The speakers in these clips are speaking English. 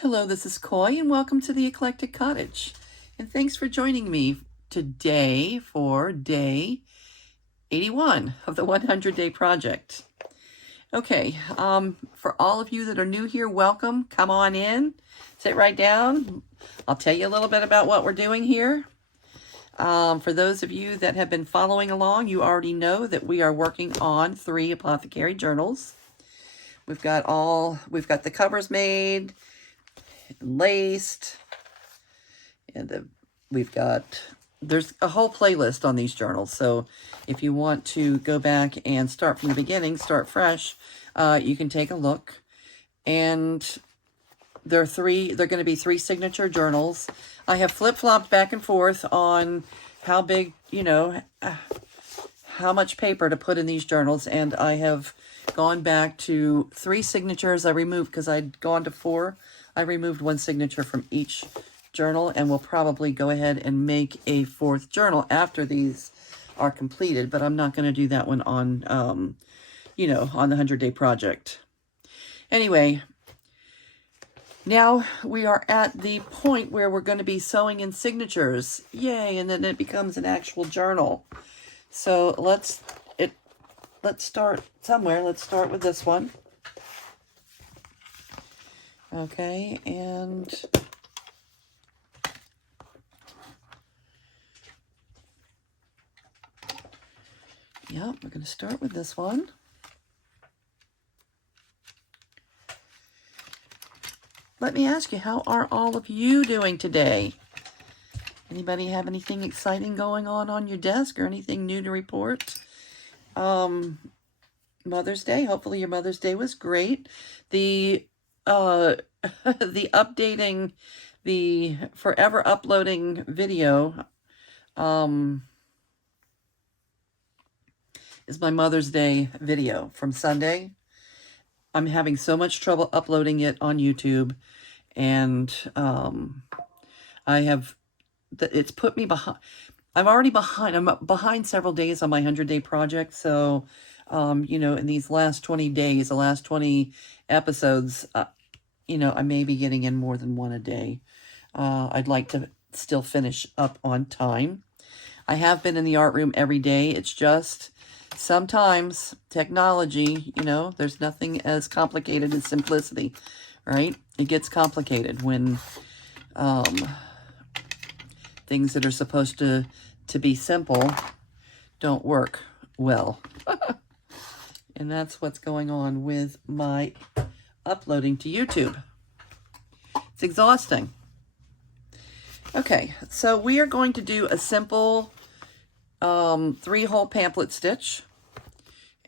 Hello, this is Coy, and welcome to the Eclectic Cottage. And thanks for joining me today for day 81 of the 100-Day Project. Okay, for all of you that are new here, welcome. Come on in, sit right down. I'll tell you a little bit about what we're doing here. For those of you that have been following along, you already know that we are working on 3 apothecary journals. We've got the covers made, laced, and there's a whole playlist on these journals. So if you want to go back and start from the beginning, start fresh, you can take a look. And they're going to be 3 signature journals. I have flip-flopped back and forth on how big, how much paper to put in these journals, and I have gone back to 3 signatures I removed because I'd gone to 4. I removed 1 signature from each journal, and we'll probably go ahead and make a 4th journal after these are completed, but I'm not going to do that one on, on the 100-Day Project. Anyway, now we are at the point where we're going to be sewing in signatures. Yay, and then it becomes an actual journal. So let's start somewhere. Let's start with this one. Okay, and yeah, we're going to start with this one. Let me ask you, how are all of you doing today? Anybody have anything exciting going on your desk or anything new to report? Mother's Day, hopefully your Mother's Day was great. The updating, the forever uploading video is my Mother's Day video from Sunday. I'm having so much trouble uploading it on YouTube, and it's put me behind. I'm behind several days on my 100-Day Project, so in these last 20 days, the last 20 episodes, I may be getting in more than 1 a day. I'd like to still finish up on time. I have been in the art room every day. It's just sometimes technology, there's nothing as complicated as simplicity, right? It gets complicated when things that are supposed to be simple don't work well. And that's what's going on with my uploading to YouTube. It's exhausting. Okay, so we are going to do a simple 3-hole pamphlet stitch.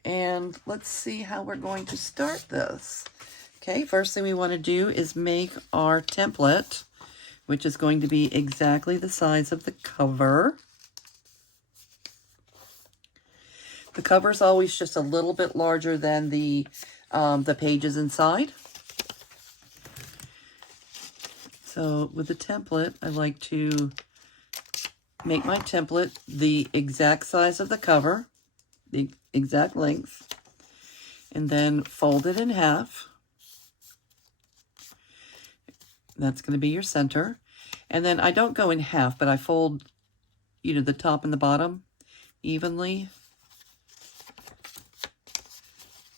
And let's see how we're going to start this. Okay, first thing we want to do is make our template, which is going to be exactly the size of the cover. The cover is always just a little bit larger than the pages inside. So with the template, I like to make my template the exact size of the cover, the exact length, and then fold it in half. That's going to be your center. And then I don't go in half, but I fold, the top and the bottom evenly.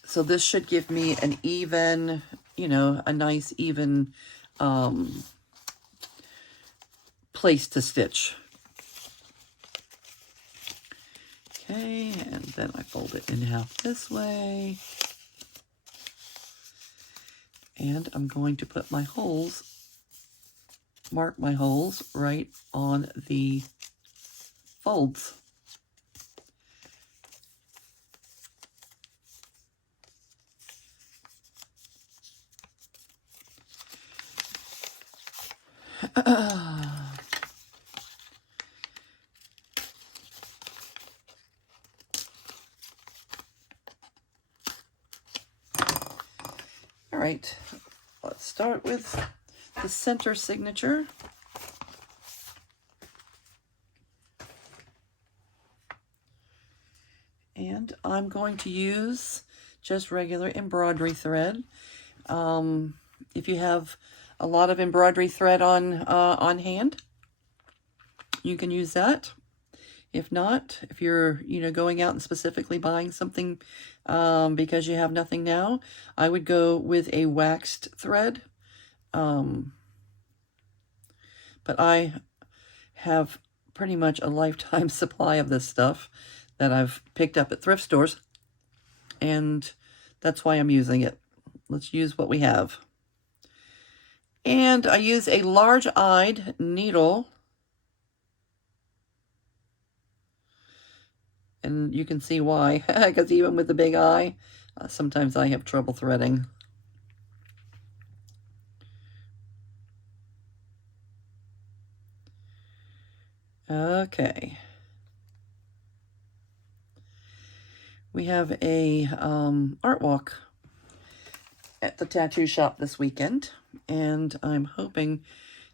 So this should give me an even, a nice even place to stitch. Okay, and then I fold it in half this way. And I'm going to put my holes, mark my holes right on the folds. All right, let's start with the center signature. And I'm going to use just regular embroidery thread. If you have a lot of embroidery thread on hand, you can use that. If not, if you're, going out and specifically buying something because you have nothing now, I would go with a waxed thread. But I have pretty much a lifetime supply of this stuff that I've picked up at thrift stores, and that's why I'm using it. Let's use what we have. And I use a large-eyed needle. And you can see why, because even with the big eye, sometimes I have trouble threading. Okay. We have a art walk at the tattoo shop this weekend, and I'm hoping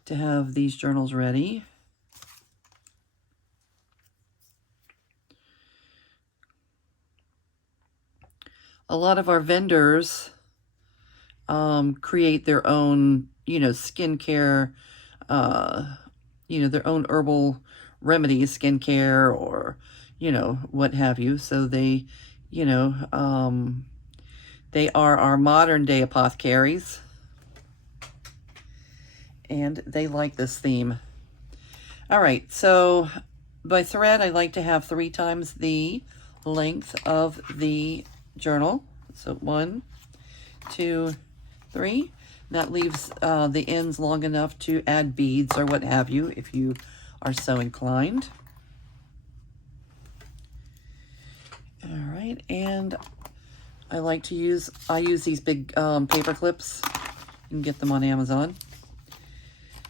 to have these journals ready. A lot of our vendors create their own, skincare, their own herbal remedies, skincare, or, what have you. So they, they are our modern day apothecaries, and they like this theme. All right, so by thread, I like to have 3 times the length of the journal. So 1, 2, 3. That leaves the ends long enough to add beads or what have you, if you are so inclined. All right, and I use these big paper clips. You can get them on Amazon.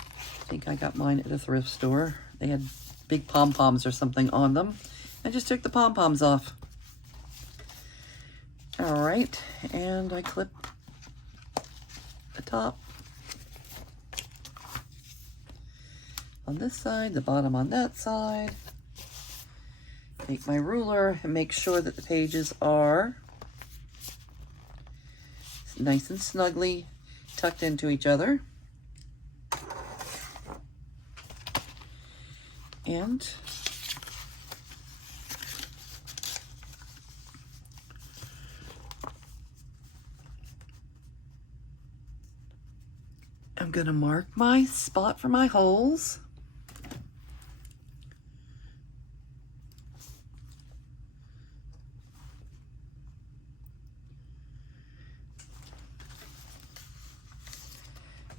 I think I got mine at a thrift store. They had big pom-poms or something on them. I just took the pom-poms off. All right, and I clip the top on this side, the bottom on that side. Take my ruler and make sure that the pages are nice and snugly tucked into each other. And I'm going to mark my spot for my holes.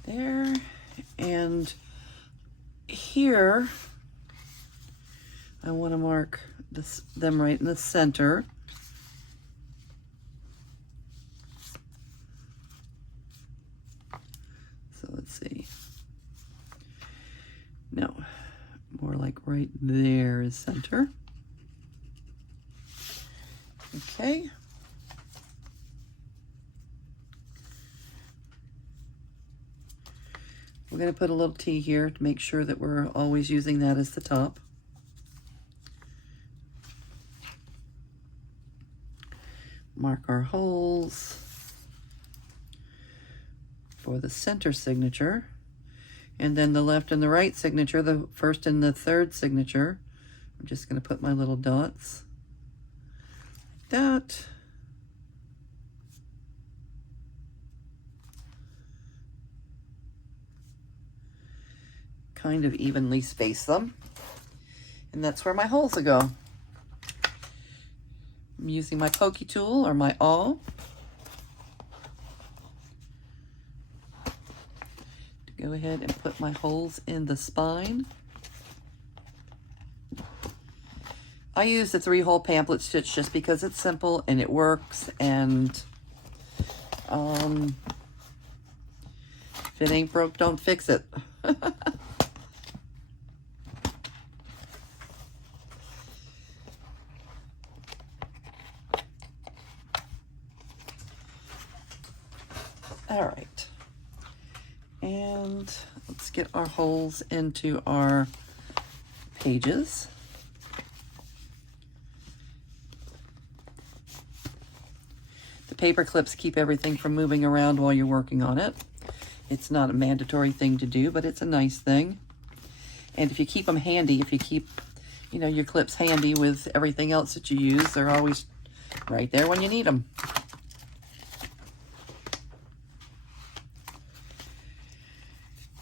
There. And here, I want to mark them right in the center. So let's see. No, more like right there is center. Okay. We're going to put a little T here to make sure that we're always using that as the top. Mark our holes for the center signature, and then the left and the right signature, the first and the third signature. I'm just going to put my little dots like that. Kind of evenly space them, and that's where my holes will go. I'm using my pokey tool or my awl to go ahead and put my holes in the spine. I use the 3-hole pamphlet stitch just because it's simple and it works, and if it ain't broke, don't fix it. All right, and let's get our holes into our pages. The paper clips keep everything from moving around while you're working on it. It's not a mandatory thing to do, but it's a nice thing. And if you keep them handy, if you keep, you know, your clips handy with everything else that you use, they're always right there when you need them.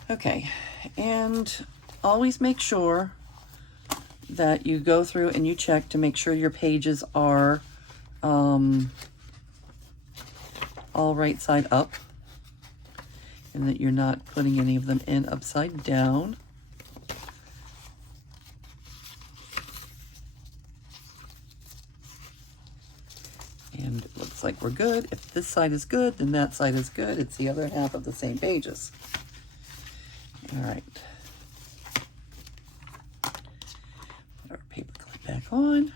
Okay, and always make sure that you go through and you check to make sure your pages are all right side up, and that you're not putting any of them in upside down. And it looks like we're good. If this side is good, then that side is good. It's the other half of the same pages. All right. Put our paper clip back on.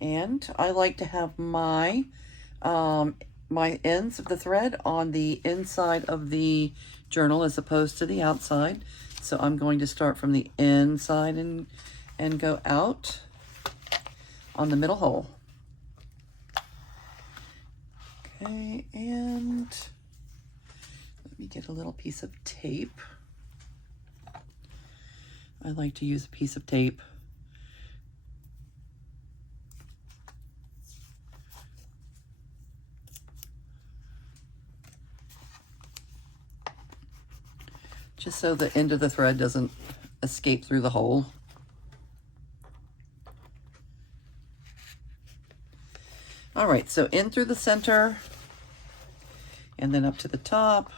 And I like to have my my ends of the thread on the inside of the journal as opposed to the outside. So I'm going to start from the inside and go out on the middle hole. Okay, and let me get a little piece of tape. I like to use a piece of tape. Just so the end of the thread doesn't escape through the hole. All right, so in through the center and then up to the top.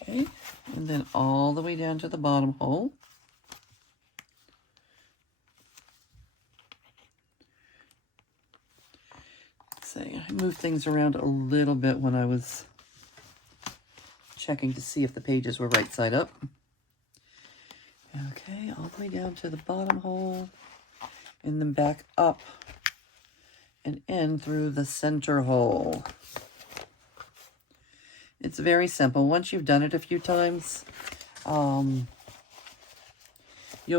Okay, and then all the way down to the bottom hole. See, I moved things around a little bit when I was checking to see if the pages were right side up. Okay, all the way down to the bottom hole, and then back up and in through the center hole. It's very simple. Once you've done it a few times, you'll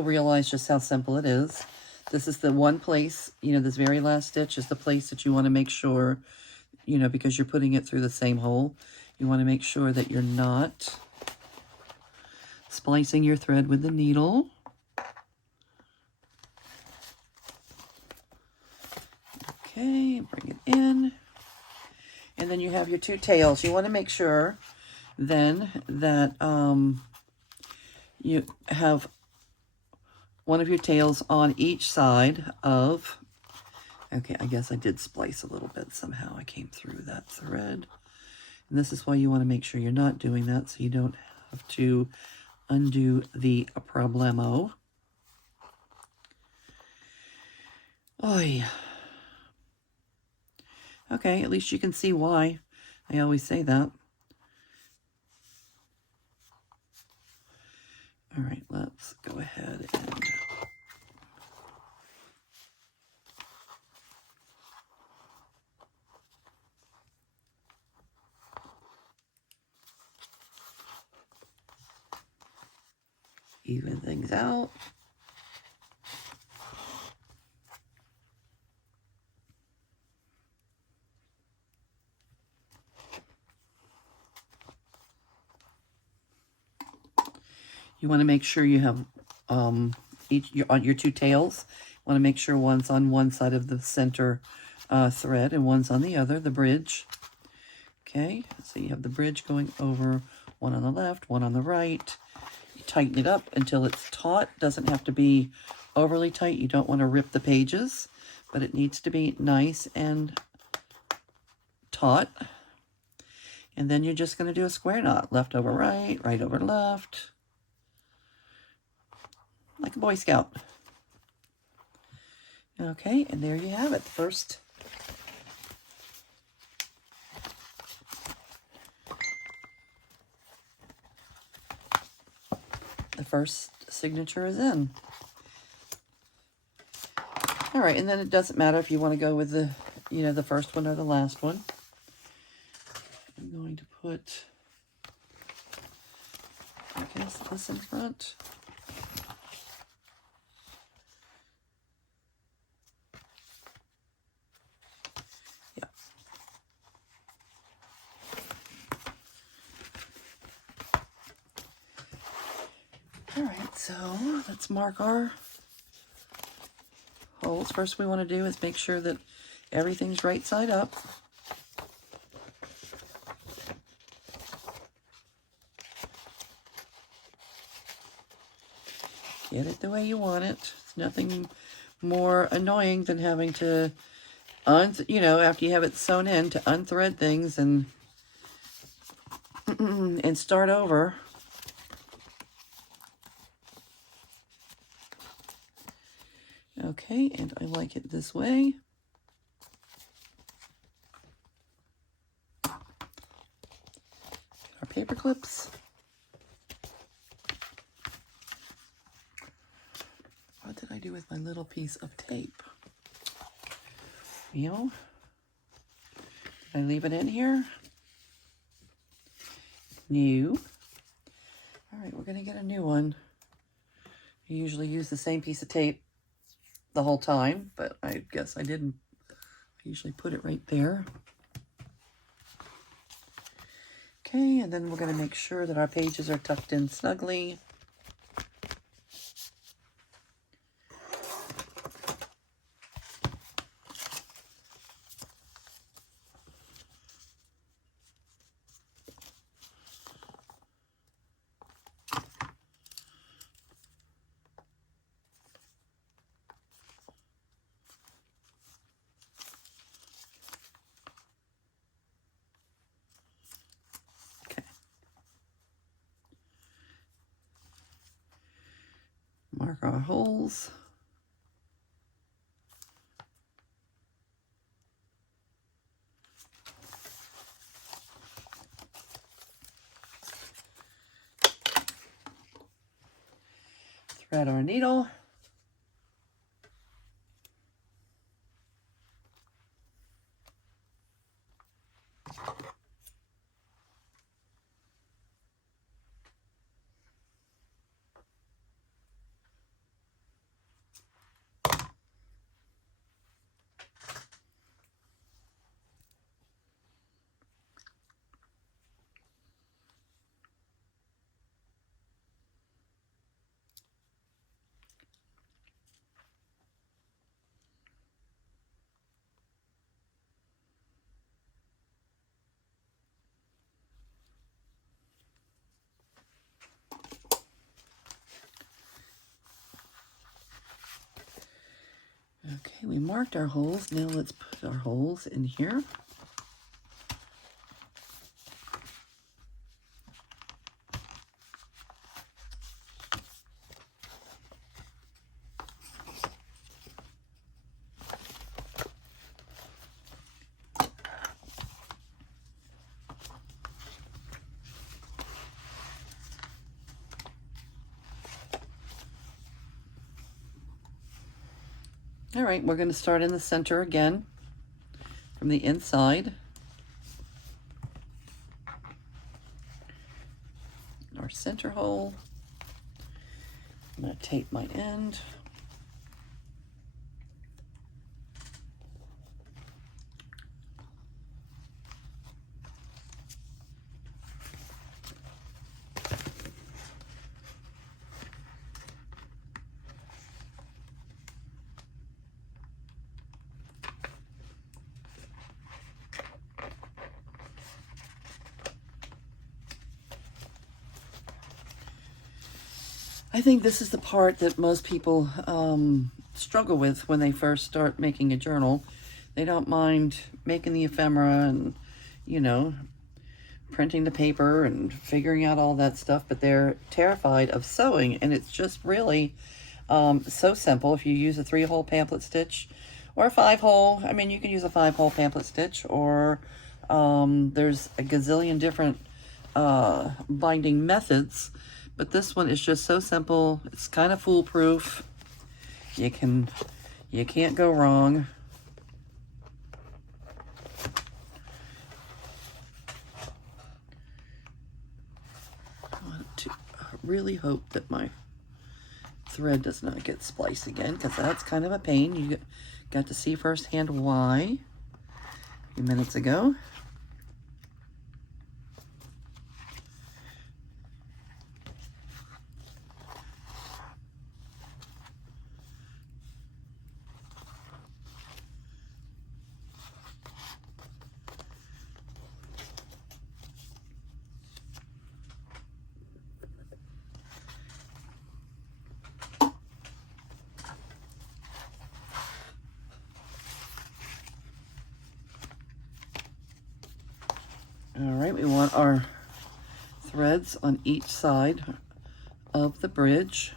realize just how simple it is. This is the one place, you know, this very last stitch is the place that you want to make sure, you know, because you're putting it through the same hole, you want to make sure that you're not splicing your thread with the needle. Okay, bring it in. And then you have your two tails. You want to make sure then that you have one of your tails on each side of, okay, I guess I did splice a little bit somehow. I came through that thread. And this is why you want to make sure you're not doing that, so you don't have to undo the problemo. Oh, yeah. Okay, at least you can see why I always say that. All right, let's go ahead and even things out. You want to make sure you have your two tails. You want to make sure one's on one side of the center thread and one's on the other, the bridge. Okay, so you have the bridge going over, one on the left, one on the right. You tighten it up until it's taut. Doesn't have to be overly tight. You don't want to rip the pages, but it needs to be nice and taut. And then you're just going to do a square knot, left over right, right over left, like a Boy Scout. Okay, and there you have it. first signature is in. All right, and then it doesn't matter if you want to go with the, you know, the first one or the last one. I'm going to put, I guess, this in front. Yeah. All right, so let's mark our holes. First we want to do is make sure that everything's right side up. Get it the way you want it. It's nothing more annoying than having to, you know, after you have it sewn in, to unthread things and and start over. Okay, and I like it this way. Our paper clips. What did I do with my little piece of tape? You know, did I leave it in here? New. All right, we're gonna get a new one. I usually use the same piece of tape the whole time, but I guess I didn't. I usually put it right there. Okay, and then we're going to make sure that our pages are tucked in snugly. Mark our holes. Thread our needle. Okay, we marked our holes. Now let's put our holes in here. All right, we're going to start in the center again from the inside. Our center hole. I'm going to tape my end. I think this is the part that most people struggle with when they first start making a journal. They don't mind making the ephemera and, you know, printing the paper and figuring out all that stuff, but they're terrified of sewing, and it's just really so simple. If you use a 3-hole pamphlet stitch or a 5-hole, I mean, you can use a 5-hole pamphlet stitch, or there's a gazillion different binding methods. But this one is just so simple. It's kind of foolproof. You can't go wrong. I want to really hope that my thread does not get spliced again, because that's kind of a pain. You got to see firsthand why a few minutes ago. All right, we want our threads on each side of the bridge.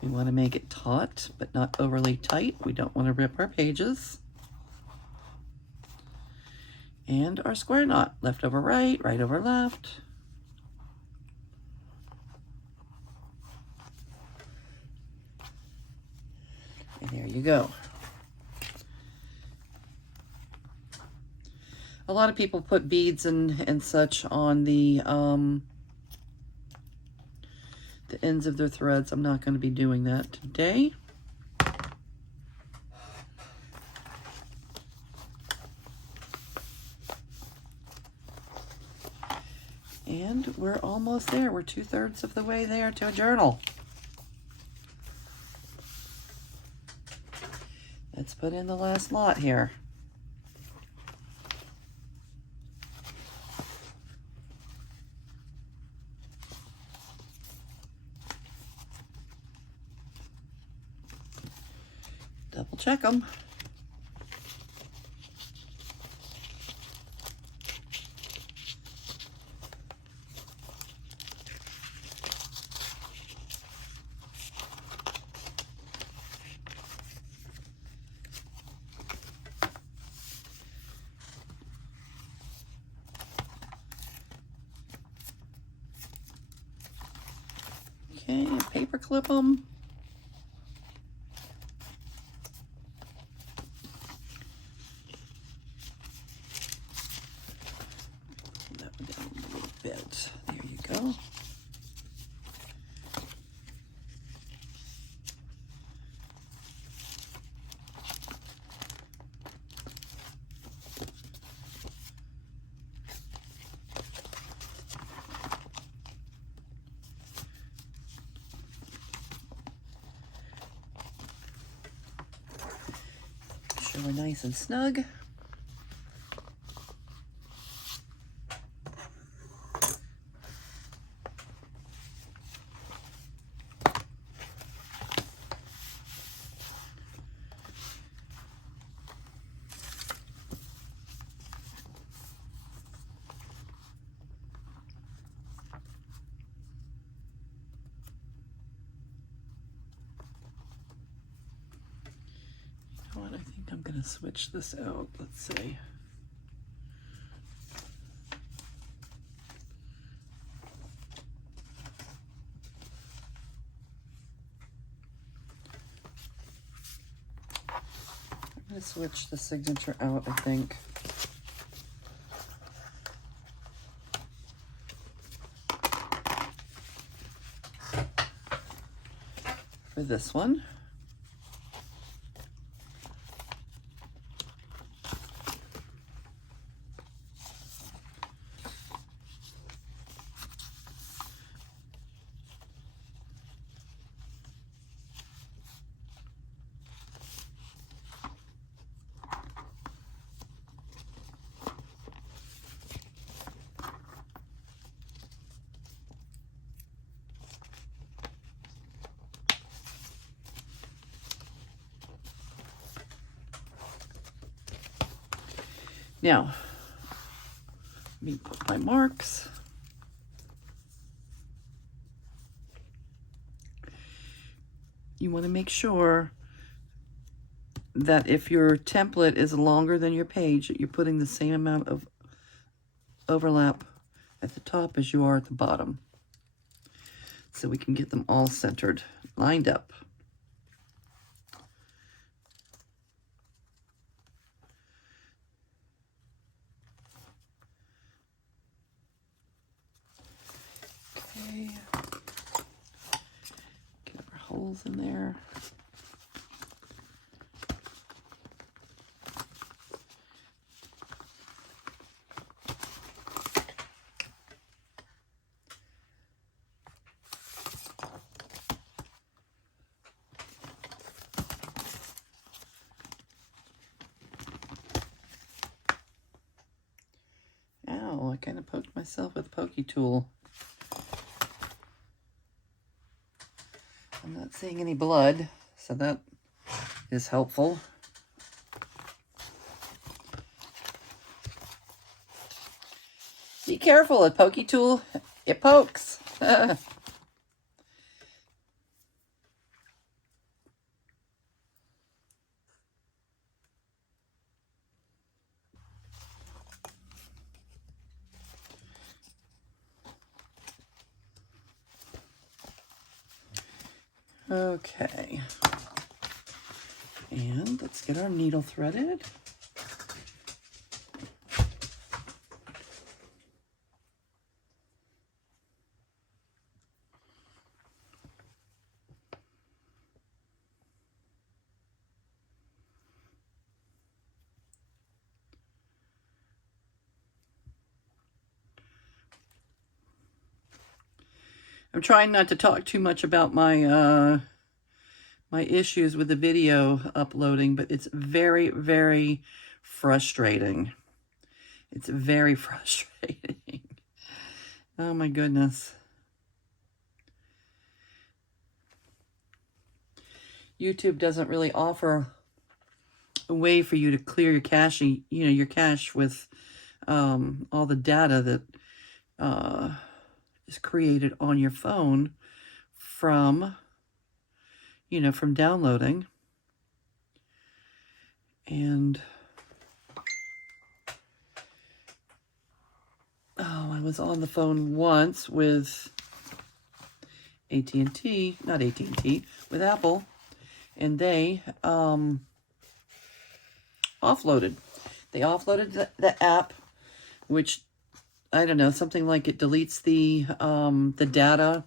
We want to make it taut, but not overly tight. We don't want to rip our pages. And our square knot, left over right, right over left. And there you go. A lot of people put beads and such on the ends of their threads. I'm not going to be doing that today. And we're almost there. We're 2/3 of the way there to a journal. Let's put in the last lot here. Double check them. Okay, paper clip them. There you go. Make sure we're nice and snug. I think I'm going to switch this out. Let's see. I'm going to switch the signature out, I think. For this one. Now, let me put my marks. You want to make sure that if your template is longer than your page, that you're putting the same amount of overlap at the top as you are at the bottom. so we can get them all centered, lined up. Okay. Get our holes in there. Ow, I kind of poked myself with a pokey tool. I'm not seeing any blood, so that is helpful. Be careful, a pokey tool, it pokes. Okay, and let's get our needle threaded. I'm trying not to talk too much about my my issues with the video uploading, but it's very, very frustrating. It's very frustrating. Oh my goodness. YouTube doesn't really offer a way for you to clear your cache, your cache with all the data that is created on your phone from, from downloading. And I was on the phone once with AT&T, not AT&T, with Apple, and they offloaded. They offloaded the app, which, I don't know, something like it deletes the data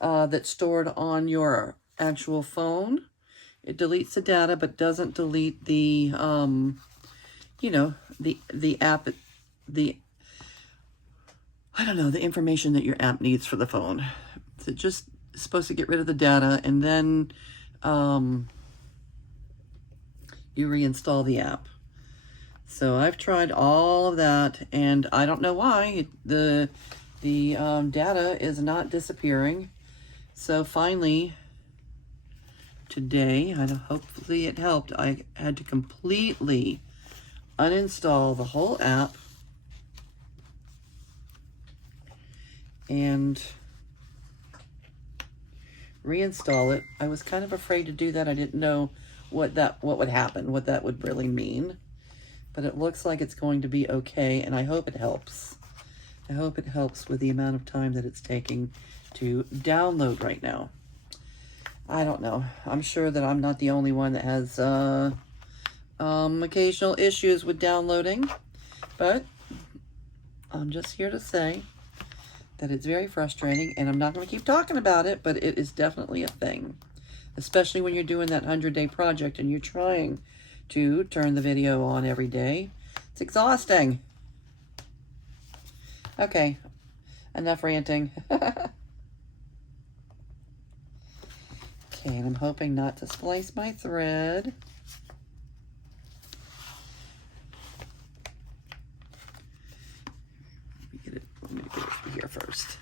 that's stored on your actual phone. It deletes the data, but doesn't delete the, the app, I don't know, the information that your app needs for the phone. It's just supposed to get rid of the data, and then you reinstall the app. So I've tried all of that, and I don't know why the data is not disappearing. So finally, today, hopefully it helped, I had to completely uninstall the whole app and reinstall it. I was kind of afraid to do that. I didn't know what would happen, what that would really mean. But it looks like it's going to be okay, and I hope it helps. I hope it helps with the amount of time that it's taking to download right now. I don't know. I'm sure that I'm not the only one that has occasional issues with downloading, but I'm just here to say that it's very frustrating, and I'm not going to keep talking about it, but it is definitely a thing, especially when you're doing that 100-day project and you're trying to turn the video on every day. It's exhausting. Okay, enough ranting. Okay, and I'm hoping not to splice my thread. Let me get it here first.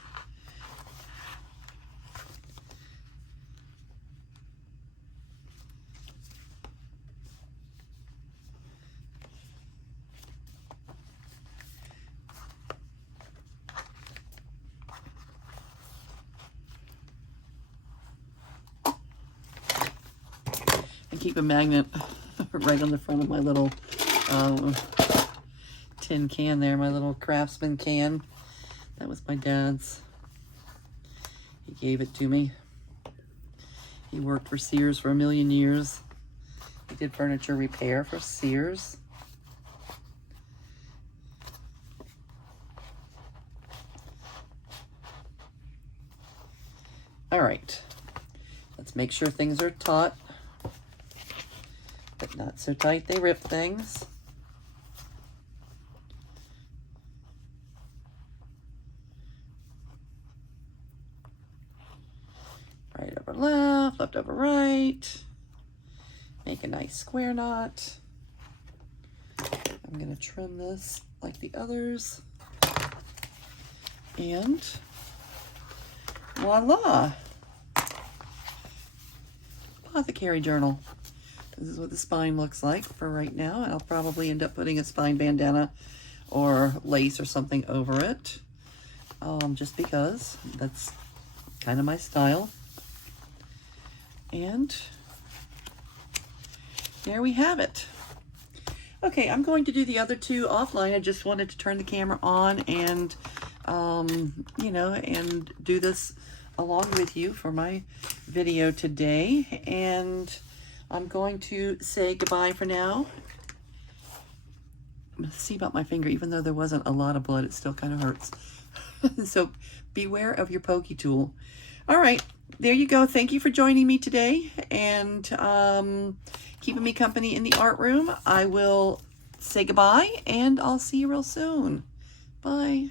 Keep a magnet right on the front of my little tin can there, my little Craftsman can. That was my dad's. He gave it to me. He worked for Sears for a million years. He did furniture repair for Sears. All right, let's make sure things are taut, but not so tight they rip things. Right over left, left over right. Make a nice square knot. I'm going to trim this like the others. And voila! Apothecary journal. This is what the spine looks like for right now. I'll probably end up putting a spine bandana or lace or something over it. Just because that's kind of my style. And there we have it. Okay, I'm going to do the other two offline. I just wanted to turn the camera on and, you know, and do this along with you for my video today. And I'm going to say goodbye for now. See about my finger, even though there wasn't a lot of blood, it still kind of hurts. So beware of your pokey tool. All right, there you go. Thank you for joining me today and keeping me company in the art room. I will say goodbye and I'll see you real soon. Bye.